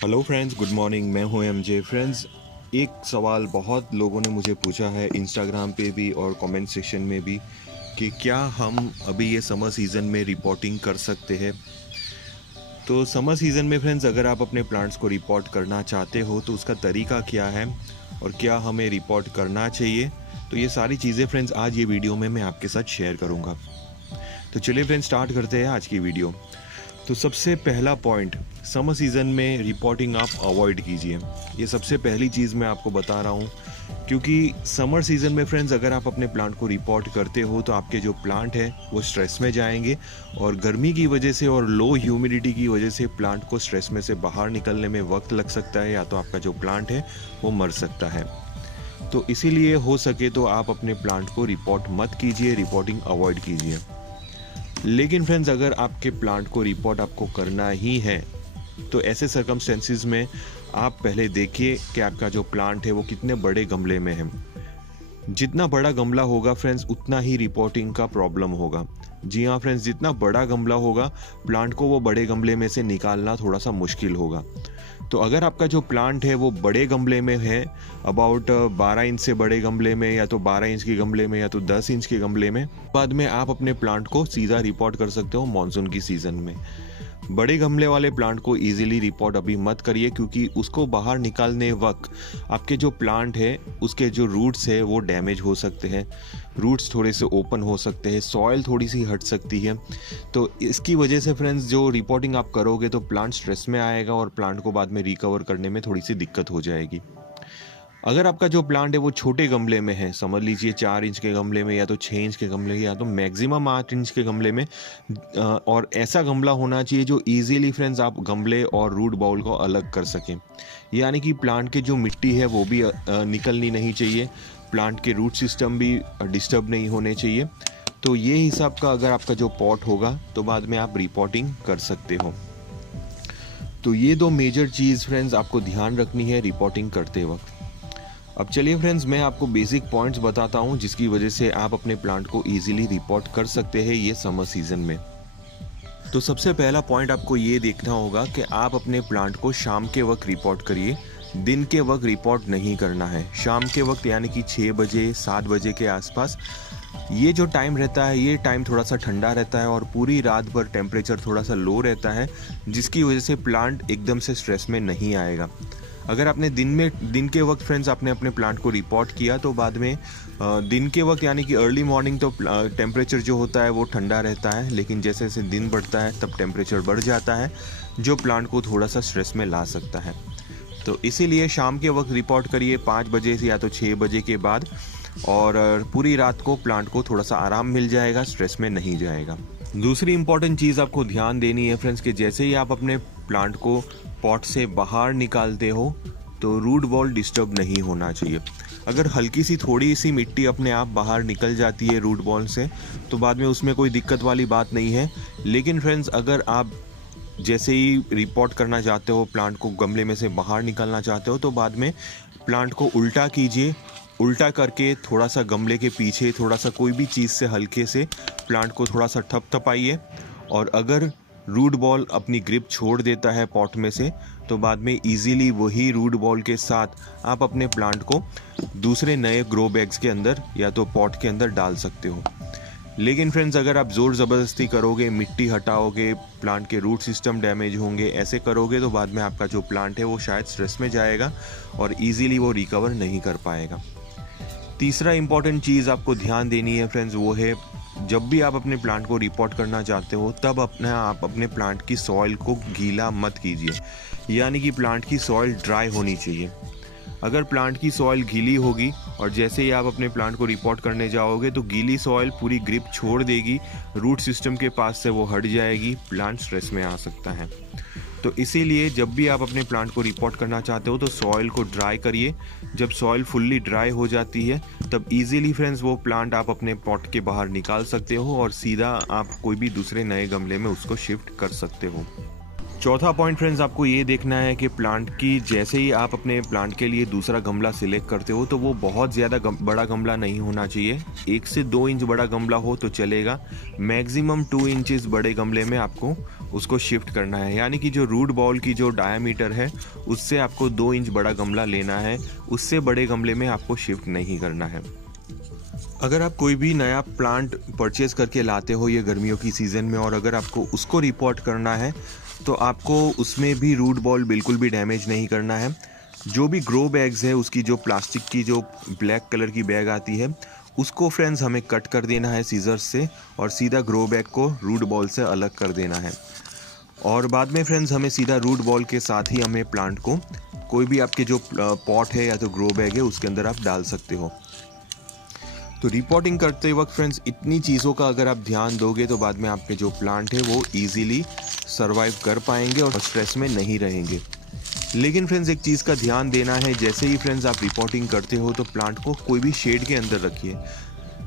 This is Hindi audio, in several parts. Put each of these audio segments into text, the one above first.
Hello friends, good morning. मैं हूं एमजे। फ्रेंड्स, एक सवाल बहुत लोगों ने मुझे पूछा है इंस्टाग्राम पे भी और कमेंट सेक्शन में भी कि क्या हम अभी ये समर सीज़न में रिपोर्टिंग कर सकते हैं। तो समर सीज़न में फ्रेंड्स, अगर आप अपने प्लांट्स को रिपोर्ट करना चाहते हो तो उसका तरीका क्या है और क्या हमें रिपोर्ट करना चाहिए, तो ये सारी चीज़ें फ्रेंड्स आज ये वीडियो में मैं आपके साथ शेयर करूँगा। तो चलिए फ्रेंड्स, स्टार्ट करते हैं आज की वीडियो। तो सबसे पहला पॉइंट, समर सीज़न में रिपोर्टिंग आप अवॉइड कीजिए। ये सबसे पहली चीज़ मैं आपको बता रहा हूँ, क्योंकि समर सीज़न में फ्रेंड्स अगर आप अपने प्लांट को रिपोर्ट करते हो तो आपके जो प्लांट है वो स्ट्रेस में जाएंगे और गर्मी की वजह से और लो ह्यूमिडिटी की वजह से प्लांट को स्ट्रेस में से बाहर निकलने में वक्त लग सकता है, या तो आपका जो प्लांट है वो मर सकता है। तो इसीलिए हो सके तो आप अपने प्लांट को रिपोर्ट मत कीजिए, रिपोर्टिंग अवॉइड कीजिए। लेकिन फ्रेंड्स, अगर आपके प्लांट को रिपोर्ट आपको करना ही है तो ऐसे सर्कमस्टेंसेस में आप पहले देखिए कि आपका जो प्लांट है वो कितने बड़े गमले में है। जितना बड़ा गमला होगा फ्रेंड्स, उतना ही रिपोर्टिंग का प्रॉब्लम होगा। जी हाँ फ्रेंड्स, जितना बड़ा गमला होगा प्लांट को वो बड़े गमले में से निकालना थोड़ा सा मुश्किल होगा। तो अगर आपका जो प्लांट है वो बड़े गमले में है, अबाउट 12 इंच से बड़े गमले में, या तो 12 इंच के गमले में, या तो 10 इंच के गमले में, बाद में आप अपने प्लांट को सीधा रिपोर्ट कर सकते हो मॉनसून की सीज़न में। बड़े गमले वाले प्लांट को इजीली रिपोर्ट अभी मत करिए, क्योंकि उसको बाहर निकालने वक्त आपके जो प्लांट है उसके जो रूट्स है वो डैमेज हो सकते हैं, रूट्स थोड़े से ओपन हो सकते हैं, सॉइल थोड़ी सी हट सकती है। तो इसकी वजह से फ्रेंड्स, जो रिपोर्टिंग आप करोगे तो प्लांट स्ट्रेस में आएगा और प्लांट को बाद में रिकवर करने में थोड़ी सी दिक्कत हो जाएगी। अगर आपका जो प्लांट है वो छोटे गमले में है, समझ लीजिए 4 इंच के गमले में, या तो 6 इंच के गमले में, या तो मैक्सिमम 8 इंच के गमले में, और ऐसा गमला होना चाहिए जो इजीली फ्रेंड्स आप गमले और रूट बाउल को अलग कर सकें। यानी कि प्लांट की जो मिट्टी है वो भी निकलनी नहीं चाहिए, प्लांट के रूट सिस्टम भी डिस्टर्ब नहीं होने चाहिए। तो ये हिसाब का अगर आपका जो पॉट होगा तो बाद में आप रिपोर्टिंग कर सकते हो। तो ये दो मेजर चीज़ फ्रेंड्स आपको ध्यान रखनी है रिपोर्टिंग करते वक्त। अब चलिए फ्रेंड्स, मैं आपको बेसिक पॉइंट्स बताता हूँ जिसकी वजह से आप अपने प्लांट को इजीली रिपोर्ट कर सकते हैं ये समर सीजन में। तो सबसे पहला पॉइंट आपको ये देखना होगा कि आप अपने प्लांट को शाम के वक्त रिपोर्ट करिए, दिन के वक्त रिपोर्ट नहीं करना है। शाम के वक्त यानी कि 6 बजे 7 बजे के आसपास ये जो टाइम रहता है, ये टाइम थोड़ा सा ठंडा रहता है और पूरी रात भर टेम्परेचर थोड़ा सा लो रहता है, जिसकी वजह से प्लांट एकदम से स्ट्रेस में नहीं आएगा। अगर आपने दिन के वक्त फ्रेंड्स आपने अपने प्लांट को रिपोर्ट किया तो बाद में दिन के वक्त यानी कि अर्ली मॉर्निंग तो टेम्परेचर जो होता है वो ठंडा रहता है, लेकिन जैसे जैसे दिन बढ़ता है तब टेम्परेचर बढ़ जाता है, जो प्लांट को थोड़ा सा स्ट्रेस में ला सकता है। तो इसीलिए शाम के वक्त रिपोर्ट करिए 5 बजे से या तो 6 बजे के बाद, और पूरी रात को प्लांट को थोड़ा सा आराम मिल जाएगा, स्ट्रेस में नहीं जाएगा। दूसरी इंपॉर्टेंट चीज़ आपको ध्यान देनी है फ्रेंड्स कि जैसे ही आप अपने प्लांट को पॉट से बाहर निकालते हो तो रूट बॉल डिस्टर्ब नहीं होना चाहिए। अगर हल्की सी थोड़ी सी मिट्टी अपने आप बाहर निकल जाती है रूट बॉल से तो बाद में उसमें कोई दिक्कत वाली बात नहीं है। लेकिन फ्रेंड्स, अगर आप जैसे ही रिपोर्ट करना चाहते हो, प्लांट को गमले में से बाहर निकालना चाहते हो, तो बाद में प्लांट को उल्टा कीजिए। उल्टा करके थोड़ा सा गमले के पीछे थोड़ा सा कोई भी चीज़ से हल्के से प्लांट को थोड़ा सा थपथपाइए, और अगर रूट बॉल अपनी ग्रिप छोड़ देता है पॉट में से तो बाद में इजीली वही रूट बॉल के साथ आप अपने प्लांट को दूसरे नए ग्रो बैग्स के अंदर या तो पॉट के अंदर डाल सकते हो। लेकिन फ्रेंड्स, अगर आप ज़ोर ज़बरदस्ती करोगे, मिट्टी हटाओगे, प्लांट के रूट सिस्टम डैमेज होंगे, ऐसे करोगे तो बाद में आपका जो प्लांट है वो शायद स्ट्रेस में जाएगा और इजीली वो रिकवर नहीं कर पाएगा। तीसरा इंपॉर्टेंट चीज़ आपको ध्यान देनी है फ्रेंड्स, वो है जब भी आप अपने प्लांट को रिपोर्ट करना चाहते हो तब आप अपने प्लांट की सॉइल को गीला मत कीजिए। यानी कि प्लांट की सॉइल ड्राई होनी चाहिए। अगर प्लांट की सॉइल गीली होगी और जैसे ही आप अपने प्लांट को रिपोर्ट करने जाओगे तो गीली सॉइल पूरी ग्रिप छोड़ देगी, रूट सिस्टम के पास से वो हट जाएगी, प्लांट स्ट्रेस में आ सकता है। तो इसीलिए जब भी आप अपने प्लांट को रिपोर्ट करना चाहते हो तो सॉइल को ड्राई करिए। जब सॉइल फुल्ली ड्राई हो जाती है तब इजीली फ्रेंड्स वो प्लांट आप अपने पॉट के बाहर निकाल सकते हो और सीधा आप कोई भी दूसरे नए गमले में उसको शिफ्ट कर सकते हो। चौथा पॉइंट फ्रेंड्स, आपको ये देखना है कि प्लांट की जैसे ही आप अपने प्लांट के लिए दूसरा गमला सिलेक्ट करते हो तो वो बहुत ज़्यादा बड़ा गमला नहीं होना चाहिए। 1 से 2 इंच बड़ा गमला हो तो चलेगा। मैक्सिमम 2 इंचेस बड़े गमले में आपको उसको शिफ्ट करना है। यानी कि जो रूट बॉल की जो डायामीटर है उससे आपको 2 इंच बड़ा गमला लेना है, उससे बड़े गमले में आपको शिफ्ट नहीं करना है। अगर आप कोई भी नया प्लांट परचेज़ करके लाते हो ये गर्मियों की सीज़न में, और अगर आपको उसको रिपोर्ट करना है तो आपको उसमें भी रूट बॉल बिल्कुल भी डैमेज नहीं करना है। जो भी ग्रो बैग्स है उसकी जो प्लास्टिक की जो ब्लैक कलर की बैग आती है उसको फ्रेंड्स हमें कट कर देना है सीजर्स से, और सीधा ग्रो बैग को रूट बॉल से अलग कर देना है। और बाद में फ्रेंड्स हमें सीधा रूट बॉल के साथ ही हमें प्लांट को कोई भी आपके जो पॉट है या तो ग्रो बैग है उसके अंदर आप डाल सकते हो। तो रिपोर्टिंग करते वक्त फ्रेंड्स इतनी चीज़ों का अगर आप ध्यान दोगे तो बाद में आपके जो प्लांट है वो इजीली सरवाइव कर पाएंगे और स्ट्रेस में नहीं रहेंगे। लेकिन फ्रेंड्स एक चीज़ का ध्यान देना है, जैसे ही फ्रेंड्स आप रिपोर्टिंग करते हो तो प्लांट को कोई भी शेड के अंदर रखिए।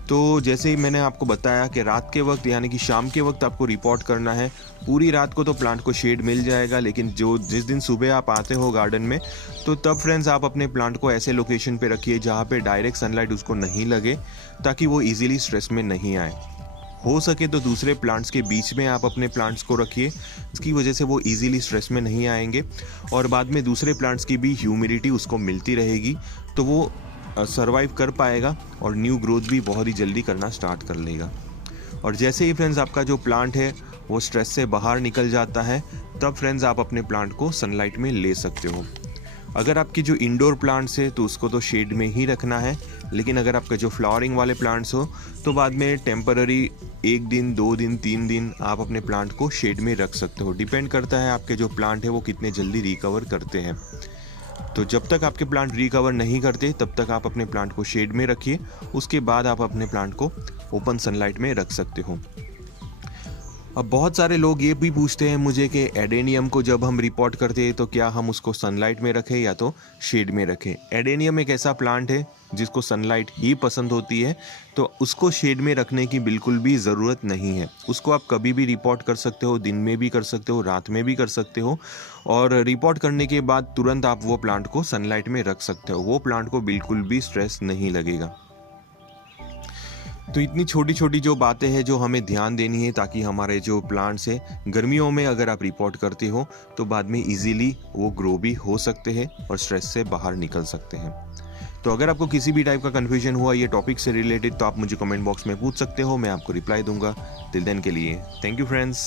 तो जैसे ही मैंने आपको बताया कि रात के वक्त यानी कि शाम के वक्त आपको रिपोर्ट करना है, पूरी रात को तो प्लांट को शेड मिल जाएगा, लेकिन जिस दिन सुबह आप आते हो गार्डन में तो तब फ्रेंड्स आप अपने प्लांट को ऐसे लोकेशन पे रखिए जहाँ पे डायरेक्ट सनलाइट उसको नहीं लगे, ताकि वो इजीली स्ट्रेस में नहीं आए। हो सके तो दूसरे प्लांट्स के बीच में आप अपने प्लांट्स को रखिए, इसकी वजह से वो इजीली स्ट्रेस में नहीं आएंगे, और बाद में दूसरे प्लांट्स की भी ह्यूमिडिटी उसको मिलती रहेगी तो वो सरवाइव कर पाएगा और न्यू ग्रोथ भी बहुत ही जल्दी करना स्टार्ट कर लेगा। और जैसे ही फ्रेंड्स आपका जो प्लांट है वो स्ट्रेस से बाहर निकल जाता है तब फ्रेंड्स आप अपने प्लांट को सनलाइट में ले सकते हो। अगर आपकी जो इंडोर प्लांट्स है तो उसको तो शेड में ही रखना है, लेकिन अगर आपका जो फ्लावरिंग वाले प्लांट्स हो तो बाद में टेम्पररी 1 दिन 2 दिन 3 दिन आप अपने प्लांट को शेड में रख सकते हो। डिपेंड करता है आपके जो प्लांट है वो कितने जल्दी रिकवर करते हैं। तो जब तक आपके प्लांट रिकवर नहीं करते तब तक आप अपने प्लांट को शेड में रखिए, उसके बाद आप अपने प्लांट को ओपन सनलाइट में रख सकते हो। अब बहुत सारे लोग ये भी पूछते हैं मुझे कि एडेनियम को जब हम रिपोर्ट करते हैं तो क्या हम उसको सनलाइट में रखें या तो शेड में रखें। एडेनियम एक ऐसा प्लांट है जिसको सनलाइट ही पसंद होती है, तो उसको शेड में रखने की बिल्कुल भी ज़रूरत नहीं है। उसको आप कभी भी रिपोर्ट कर सकते हो, दिन में भी कर सकते हो, रात में भी कर सकते हो, और रिपोर्ट करने के बाद तुरंत आप वो प्लांट को सनलाइट में रख सकते हो। वो प्लांट को बिल्कुल भी स्ट्रेस नहीं लगेगा। तो इतनी छोटी छोटी जो बातें हैं जो हमें ध्यान देनी है ताकि हमारे जो प्लांट्स हैं गर्मियों में अगर आप रिपोर्ट करते हो तो बाद में इजीली वो ग्रो भी हो सकते हैं और स्ट्रेस से बाहर निकल सकते हैं। तो अगर आपको किसी भी टाइप का कन्फ्यूजन हुआ ये टॉपिक से रिलेटेड तो आप मुझे कमेंट बॉक्स में पूछ सकते हो, मैं आपको रिप्लाई दूंगा। टिल देन के लिए थैंक यू फ्रेंड्स।